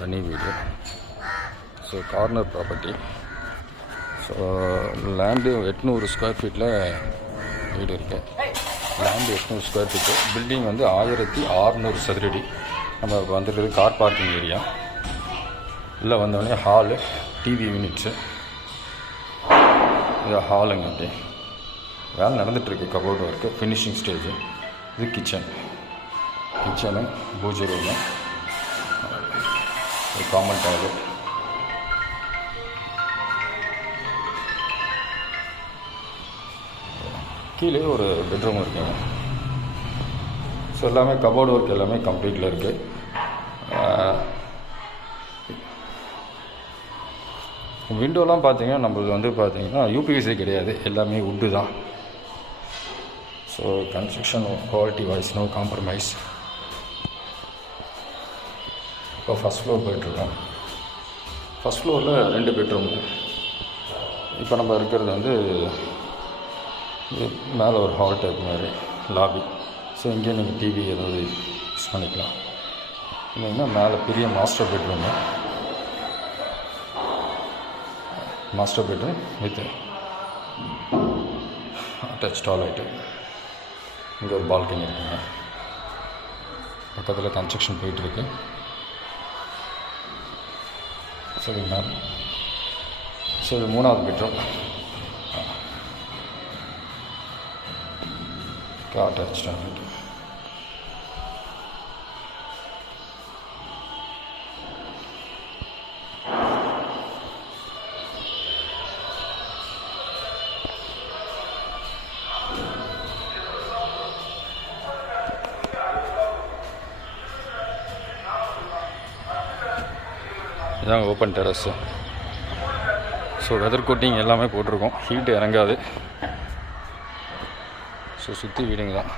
தனி வீடு. So corner property. So land 800 square ஃபீட்டில் வீடு இருக்குது. Land 800 square feet. பில்டிங் வந்து 1600 சதுரடி. நம்ம வந்துருக்கிறது கார் பார்க்கிங் ஏரியா. உள்ளே வந்தோடனே ஹாலு, டிவி யூனிட்ஸு. இது ஹாலுங்க. அப்படியே வேலை நடந்துகிட்ருக்கு. Cupboard work finishing stage. இது கிச்சனு பூஜை ரூமு, காமன் டாய்லெட். கீழே ஒரு பெட்ரூம் இருக்குங்க. ஸோ எல்லாமே கபோர்டு ஒர்க் எல்லாமே கம்ப்ளீட்டில் இருக்குது. விண்டோலாம் பார்த்தீங்கன்னா நம்மளுக்கு வந்து பார்த்தீங்கன்னா யூபிவிசி கிடையாது, எல்லாமே உட்டு தான். So construction quality wise no compromise. இப்போ ஃபஸ்ட் ஃப்ளோர் போய்ட்டுருக்கோம். ஃபஸ்ட் ஃப்ளோரில் 2 பெட்ரூமு. இப்போ நம்ம இருக்கிறது வந்து மேலே ஒரு ஹால் டைப் மாதிரி லாபி. ஸோ இங்கே நீங்கள் டிவி ஏதாவது யூஸ் பண்ணிக்கலாம். இல்லைன்னா மேலே பெரிய master bedroom. Master bedroom with attach toilet. இங்கே ஒரு பால்கனி இருக்குங்க. பக்கத்தில் கன்ஸ்ட்ரக்ஷன் போயிட்டுருக்கு. சரிங்களா? ஸோ இது 3வது பெட்ரூம். Attach toilet. இதாங்க open terrace. So weather coating எல்லாமே போட்டிருக்கோம். ஹீட்டு இறங்காது. ஸோ சுற்றி வீடுங்க தான்.